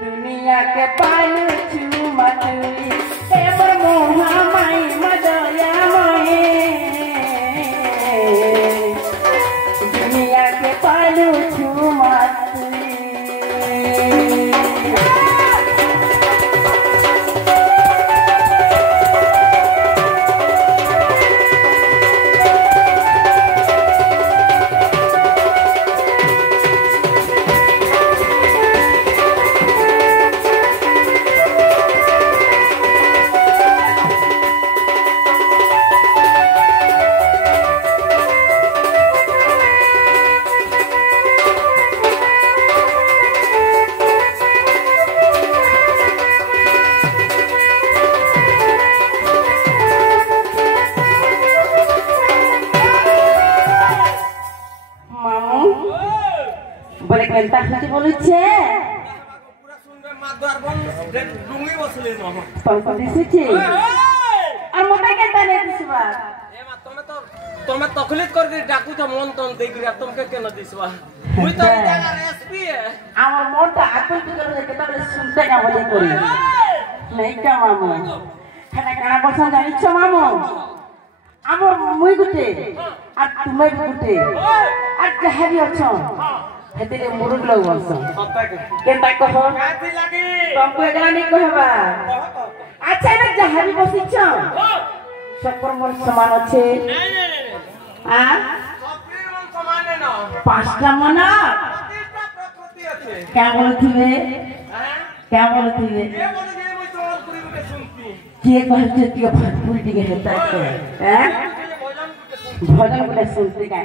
दुनिया के पालू चुमा तुई एबर मोहा माई मदया मोहे दुनिया के पालू चुमा तुई बोले केनता हते बोलुछे पूरा सुनबे मादुआर बन डुंगी बसले न पंख दिसुछे আর মোটা কেনতা নে দিসবা এ মা তুমি তকলিফ করে দি ডাকু তো মন তন দেইরা তোমাকে কেন দিসবা মুই তো এই জায়গার এসপি আমার মনটা আকুল করে কেতা বলে শুনতে না বলে করি নাই কা মামু খানা কানা বসা জানিছ মামু আমার মুই গুটে আর তুমি গুটে আর যাহাবি অছ হেতিলে মুরুগ লগ বস কেনতা কহ কাতি লাগি তমকু এগলা নি কহবা আচ্ছা এটা যাহাবি বসিছ সকর মন সমান আছে নাই আ সকর মন সমান না পাঁচটা মন প্রতিটা প্রকৃতি আছে কে বলতিবে হ্যাঁ কে বলতিবে কে বলে যে মই তোমার পুরিকে শুনতি কে কইছে তুই ভজপুরি দিকে হেতা করে হ্যাঁ ভজন করে শুনতি কাই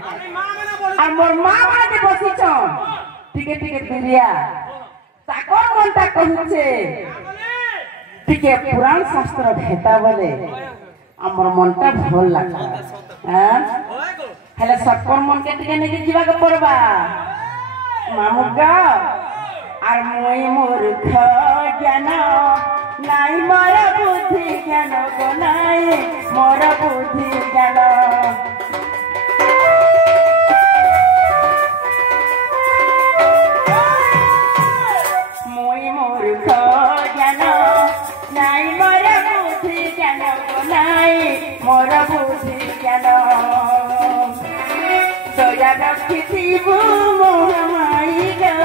আর মোর মা বাড়িতে বসিছ টিকে টিকে দিলিয়া তাকর মনটা কইছে টিকে পুরাণ শাস্ত্র ভেতা বলে আমার মনটা ভাল লাগা হ্যাঁ হেলে সকর মনকে টিকে নেকি জিবাকে পড়বা মামুগা আর মই মূর্খ জ্ঞান নাই মোর বুদ্ধি জ্ঞান গো নাই মোর বুদ্ধি জ্ঞান মই মূর্খ জ্ঞান নাই মোর বুদ্ধি জ্ঞান গো নাই মোর বুদ্ধি জ্ঞান দয়া রক্ষিথিব মোহমাই গা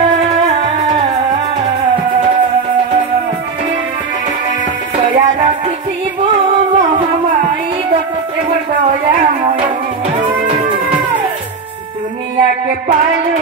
দয়া রক্ষিথিব মোহমাই গো এবার দয়াময় দুনিয়া के पालू